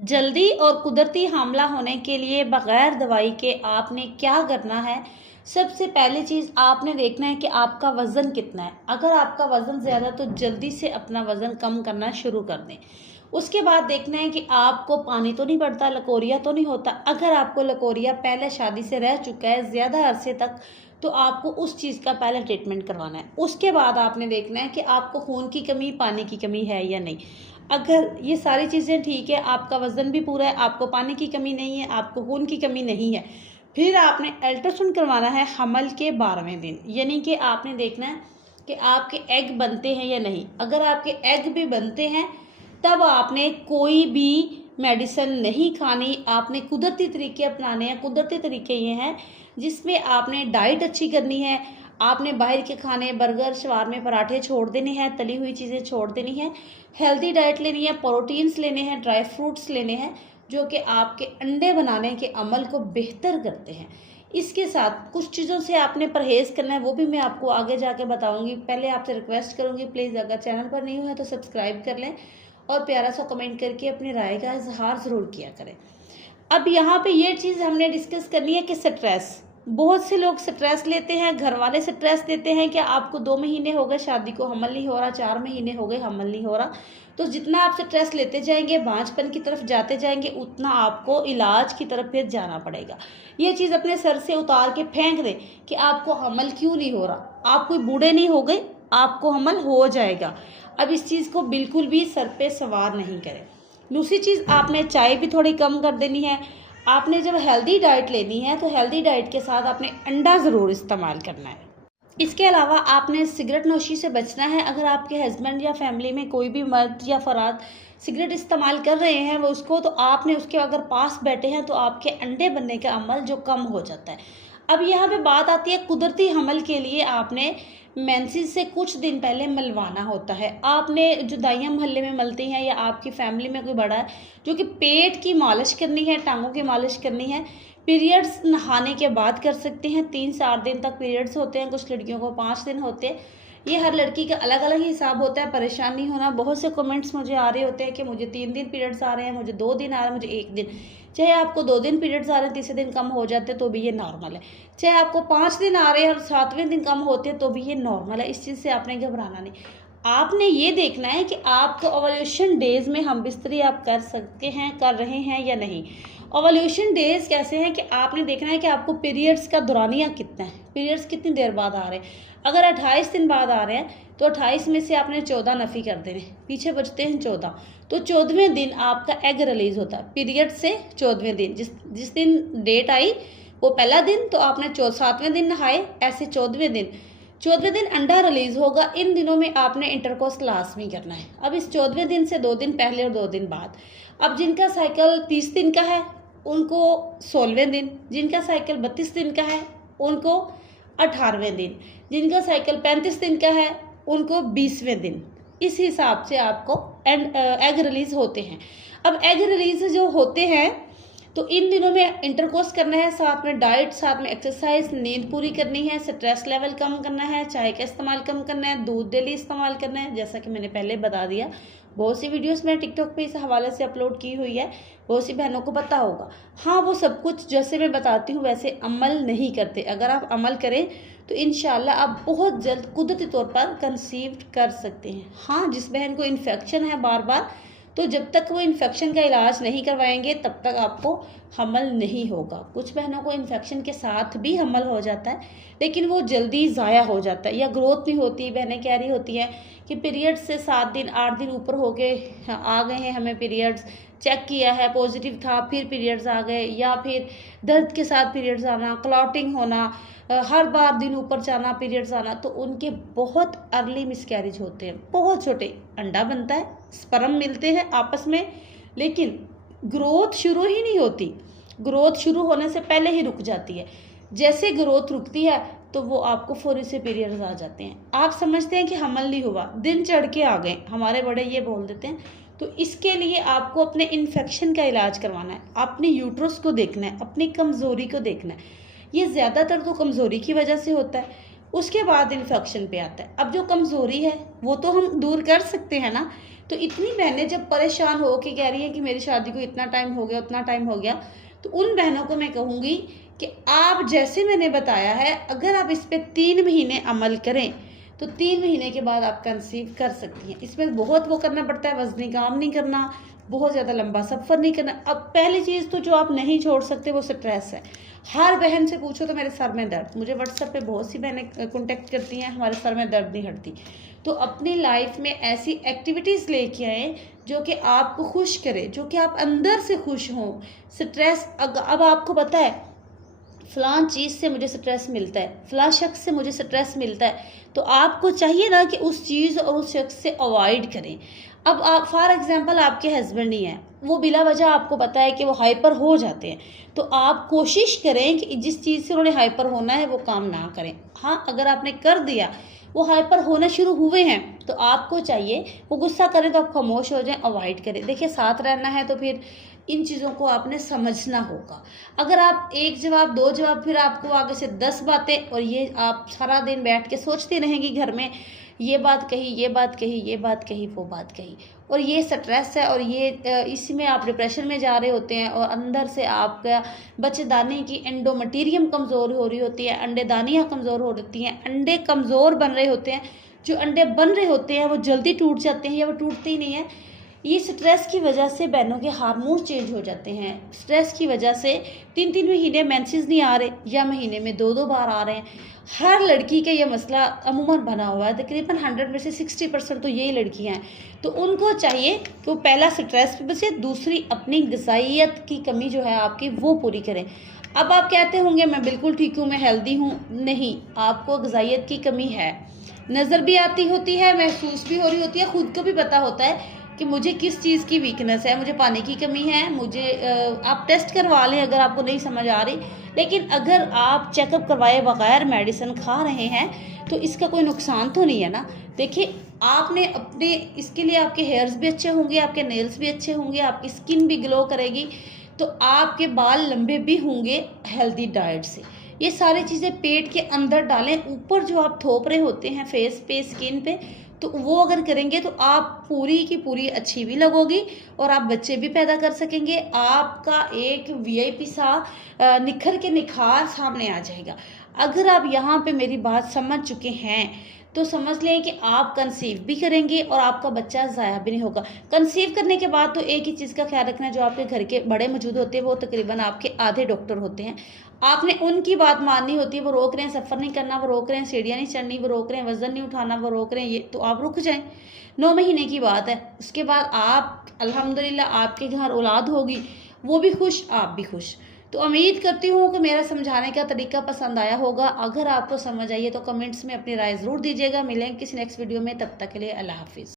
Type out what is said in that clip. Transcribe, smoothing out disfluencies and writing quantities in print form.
जल्दी और कुदरती हामला होने के लिए बगैर दवाई के आपने क्या करना है? सबसे पहली चीज़ आपने देखना है कि आपका वज़न कितना है। अगर आपका वज़न ज़्यादा तो जल्दी से अपना वज़न कम करना शुरू कर दें। उसके बाद देखना है कि आपको पानी तो नहीं पड़ता, लकोरिया तो नहीं होता। अगर आपको लकोरिया पहले शादी से रह चुका है ज़्यादा अरसे तक, तो आपको उस चीज़ का पहले ट्रीटमेंट करवाना है। उसके बाद आपने देखना है कि आपको खून की कमी, पानी की कमी है या नहीं। अगर ये सारी चीज़ें ठीक है, आपका वज़न भी पूरा है, आपको पानी की कमी नहीं है, आपको खून की कमी नहीं है, फिर आपने अल्ट्रासाउंड करवाना है हमल के 12वें दिन। यानी कि आपने देखना है कि आपके एग बनते हैं या नहीं। अगर आपके एग भी बनते हैं, तब आपने कोई भी मेडिसिन नहीं खानी, आपने कुदरती तरीके अपनाने हैं। कुदरती तरीके ये हैं जिसमें आपने डाइट अच्छी करनी है, आपने बाहर के खाने बर्गर, शवारमे, पराठे छोड़ देने हैं, तली हुई चीज़ें छोड़ देनी हैं, हेल्दी डाइट लेनी है, प्रोटीन्स लेने हैं, ड्राई फ्रूट्स लेने हैं, जो कि आपके अंडे बनाने के अमल को बेहतर करते हैं। इसके साथ कुछ चीज़ों से आपने परहेज़ करना है, वो भी मैं आपको आगे जाके बताऊंगी। पहले आपसे रिक्वेस्ट करूंगी, प्लीज़ अगर चैनल पर नहीं हुआ तो सब्सक्राइब कर लें और प्यारा सा कमेंट करके अपनी राय का इजहार ज़रूर किया करें। अब यहाँ पे ये चीज़ हमने डिस्कस करनी है कि स्ट्रेस, बहुत से लोग स्ट्रेस लेते हैं, घर वाले स्ट्रेस देते हैं कि आपको 2 महीने हो गए शादी को, हमल नहीं हो रहा, 4 महीने हो गए, हमल नहीं हो रहा। तो जितना आप स्ट्रेस लेते जाएंगे, बांझपन की तरफ जाते जाएंगे, उतना आपको इलाज की तरफ फिर जाना पड़ेगा। ये चीज़ अपने सर से उतार के फेंक दें कि आपको हमल क्यों नहीं हो रहा। आप कोई बूढ़े नहीं हो गए, आपको हमल हो जाएगा। अब इस चीज़ को बिल्कुल भी सर पे सवार नहीं करें। दूसरी चीज़, आपने चाय भी थोड़ी कम कर देनी है। आपने जब हेल्दी डाइट लेनी है तो हेल्दी डाइट के साथ आपने अंडा ज़रूर इस्तेमाल करना है। इसके अलावा आपने सिगरेट नोशी से बचना है। अगर आपके हस्बैंड या फैमिली में कोई भी मर्द या फराद सिगरेट इस्तेमाल कर रहे हैं वो उसको, तो आपने उसके अगर पास बैठे हैं तो आपके अंडे बनने का अमल जो कम हो जाता है। अब यहाँ पे बात आती है कुदरती हमल के लिए आपने मेंसेस से कुछ दिन पहले मलवाना होता है। आपने जो दाइयाँ मोहल्ले में मलती हैं या आपकी फैमिली में कोई बड़ा है जो कि पेट की मालिश करनी है, टांगों की मालिश करनी है, पीरियड्स नहाने के बाद कर सकते हैं। 3 से 8 दिन तक पीरियड्स होते हैं, कुछ लड़कियों को 5 दिन होते हैं। ये हर लड़की का अलग अलग ही हिसाब होता है, परेशान नहीं होना। बहुत से कमेंट्स मुझे आ रहे होते हैं कि मुझे 3 दिन पीरियड्स आ रहे हैं, मुझे 2 दिन आ रहे हैं, मुझे 1 दिन। चाहे आपको 2 दिन पीरियड्स आ रहे हैं, तीसरे दिन कम हो जाते हैं तो भी ये नॉर्मल है। चाहे आपको 5 दिन आ रहे हैं और 7वें दिन कम होते हैं तो भी ये नॉर्मल है। इस चीज़ से आपने घबराना नहीं। आपने ये देखना है कि आपको ओवल्यूशन डेज में हम बिस्तरी आप कर सकते हैं, कर रहे हैं या नहीं। ओवल्यूशन डेज कैसे हैं कि आपने देखना है कि आपको पीरियड्स का दौरानिया कितना है, पीरियड्स कितनी देर बाद आ रहे हैं। अगर 28 दिन बाद आ रहे हैं तो 28 में से आपने 14 नफ़ी कर देने, पीछे बचते हैं 14। तो 14वें दिन आपका एग रिलीज होता है। पीरियड से 14वें दिन, जिस दिन डेट आई वो पहला दिन, तो आपने 7वें दिन नहाए, ऐसे 14वें दिन अंडा रिलीज होगा। इन दिनों में आपने इंटरकोर्स लाजमी करना है। अब इस 14वें दिन से 2 दिन पहले और 2 दिन बाद। अब जिनका साइकिल 30 दिन का है उनको 16वें दिन, जिनका साइकिल 32 दिन का है उनको 18वें दिन, जिनका साइकिल 35 दिन का है उनको 20वें दिन। इस हिसाब से आपको एग रिलीज होते हैं। अब एग रिलीज जो होते हैं तो इन दिनों में इंटरकोर्स करना है, साथ में डाइट, साथ में एक्सरसाइज, नींद पूरी करनी है, स्ट्रेस लेवल कम करना है, चाय का इस्तेमाल कम करना है, दूध डेली इस्तेमाल करना है, जैसा कि मैंने पहले बता दिया। बहुत सी वीडियोस मैंने टिकटॉक पे इस हवाले से अपलोड की हुई है, बहुत सी बहनों को पता होगा। हाँ, वो सब कुछ जैसे मैं बताती हूँ वैसे अमल नहीं करते। अगर आप अमल करें तो इंशाल्लाह आप बहुत जल्द कुदरती तौर पर कंसीव कर सकते हैं। हाँ, जिस बहन को इन्फेक्शन है बार बार, तो जब तक वो इन्फेक्शन का इलाज नहीं करवाएंगे तब तक आपको हमल नहीं होगा। कुछ बहनों को इन्फेक्शन के साथ भी हमल हो जाता है, लेकिन वो जल्दी ज़ाया हो जाता है या ग्रोथ नहीं होती। बहनें कह रही होती हैं कि पीरियड्स से 7 दिन 8 दिन ऊपर हो गए, आ गए हैं हमें पीरियड्स, चेक किया है पॉजिटिव था, फिर पीरियड्स आ गए, या फिर दर्द के साथ पीरियड्स आना, क्लॉटिंग होना, हर बार दिन ऊपर जाना, पीरियड्स आना, तो उनके बहुत अर्ली मिसकैरेज होते हैं। बहुत छोटे अंडा बनता है, स्पर्म मिलते हैं आपस में, लेकिन ग्रोथ शुरू ही नहीं होती। ग्रोथ शुरू होने से पहले ही रुक जाती है। जैसे ग्रोथ रुकती है तो वो आपको फौरी से पीरियड्स आ जाते हैं। आप समझते हैं कि हमल नहीं हुआ, दिन चढ़ के आ गए, हमारे बड़े ये बोल देते हैं। तो इसके लिए आपको अपने इन्फेक्शन का इलाज करवाना है, अपने यूट्रस को देखना है, अपनी कमज़ोरी को देखना है। ये ज़्यादातर तो कमज़ोरी की वजह से होता है, उसके बाद इन्फेक्शन पे आता है। अब जो कमज़ोरी है वो तो हम दूर कर सकते हैं ना, तो इतनी बहनें जब परेशान हो के कह रही हैं कि मेरी शादी को इतना टाइम हो गया, उतना टाइम हो गया, तो उन बहनों को मैं कहूँगी कि आप जैसे मैंने बताया है, अगर आप इस पे 3 महीने अमल करें तो 3 महीने के बाद आप कंसीव कर सकती हैं। इसमें बहुत वो करना पड़ता है, वज़नी काम नहीं करना, बहुत ज़्यादा लंबा सफ़र नहीं करना। अब पहली चीज़ तो जो आप नहीं छोड़ सकते वो स्ट्रेस है। हर बहन से पूछो तो मेरे सर में दर्द, मुझे व्हाट्सएप पे बहुत सी बहनें कॉन्टेक्ट करती हैं, हमारे सर में दर्द नहीं हटती। तो अपनी लाइफ में ऐसी एक्टिविटीज़ लेके आएँ जो कि आपको खुश करे, जो कि आप अंदर से खुश हों। स्ट्रेस अब आपको पता है फ़लाँ चीज़ से मुझे स्ट्रेस मिलता है, फ़लाँ शख्स से मुझे स्ट्रेस मिलता है, तो आपको चाहिए ना कि उस चीज़ और उस शख्स से अवॉइड करें। अब आप फॉर एग्ज़ाम्पल आपके हस्बैंड ही हैं, वो बिला वजह आपको पता है कि वो हाइपर हो जाते हैं, तो आप कोशिश करें कि जिस चीज़ से उन्होंने हाइपर होना है वो काम ना करें। हाँ, अगर आपने कर दिया, वो हाइपर होना शुरू हुए हैं, तो आपको चाहिए वो गुस्सा करें तो आप खामोश हो जाएं, अवॉइड करें। देखिए, साथ रहना है तो फिर इन चीज़ों को आपने समझना होगा। अगर आप एक जवाब, 2 जवाब, फिर आपको आगे से 10 बातें, और ये आप सारा दिन बैठ के सोचती रहेंगी घर में, ये बात कही, ये बात कही, ये बात कही, वो बात कही, और ये स्ट्रेस है, और ये इसी में आप डिप्रेशन में जा रहे होते हैं, और अंदर से आपका बच्चेदानी की एंडोमेटेरियम कमज़ोर हो रही होती है, अंडेदानियाँ कमज़ोर हो रही हैं, अंडे कमज़ोर बन रहे होते हैं। जो अंडे बन रहे होते हैं वो जल्दी टूट जाते हैं या वो टूटते ही नहीं हैं। ये स्ट्रेस की वजह से बहनों के हार्मोन चेंज हो जाते हैं। स्ट्रेस की वजह से 3-3 महीने मेंसेस नहीं आ रहे, या महीने में 2-2 बार आ रहे हैं। हर लड़की का ये मसला अमूमन बना हुआ है, तकरीबन 100 में से 60% तो यही लड़कियां हैं। तो उनको चाहिए कि वो पहला स्ट्रेस पे बचे, दूसरी अपनी ग़िज़ाइयत की कमी जो है आपकी वो पूरी करें। अब आप कहते होंगे मैं बिल्कुल ठीक हूँ, मैं हेल्दी हूँ। नहीं, आपको ग़िज़ाइयत की कमी है, नज़र भी आती होती है, महसूस भी हो रही होती है, खुद को भी पता होता है कि मुझे किस चीज़ की वीकनेस है, मुझे पानी की कमी है, मुझे आप टेस्ट करवा लें अगर आपको नहीं समझ आ रही। लेकिन अगर आप चेकअप करवाए बगैर मेडिसिन खा रहे हैं तो इसका कोई नुकसान तो नहीं है ना। देखिए, आपने अपने इसके लिए आपके हेयर्स भी अच्छे होंगे, आपके नेल्स भी अच्छे होंगे, आपकी स्किन भी ग्लो करेगी, तो आपके बाल लंबे भी होंगे हेल्दी डाइट से। ये सारी चीज़ें पेट के अंदर डालें, ऊपर जो आप थोप रहे होते हैं फेस पे, स्किन पे, तो वो अगर करेंगे तो आप पूरी की पूरी अच्छी भी लगोगी और आप बच्चे भी पैदा कर सकेंगे। आपका एक वीआईपी सा निखर के निखार सामने आ जाएगा। अगर आप यहाँ पे मेरी बात समझ चुके हैं तो समझ लें कि आप कंसीव भी करेंगे और आपका बच्चा ज़ाया भी नहीं होगा। कंसीव करने के बाद तो एक ही चीज़ का ख्याल रखना है, जो आपके घर के बड़े मौजूद होते हैं वो तकरीबन आपके आधे डॉक्टर होते हैं। आपने उनकी बात माननी होती है। वो रोक रहे हैं सफ़र नहीं करना, वो रोक रहे हैं सीढ़ियाँ नहीं चढ़नी, वो रोक रहे हैं वज़न नहीं उठाना, वो रोक रहे हैं ये, तो आप रुक जाएं। 9 महीने की बात है, उसके बाद आप अल्हम्दुलिल्लाह आपके घर औलाद होगी, वो भी खुश, आप भी खुश। तो उम्मीद करती हूँ कि मेरा समझाने का तरीका पसंद आया होगा। अगर आपको समझ आई है तो कमेंट्स में अपनी राय ज़रूर दीजिएगा। मिलेंगे किसी नेक्स्ट वीडियो में, तब तक के लिए अल्लाह हाफिज़।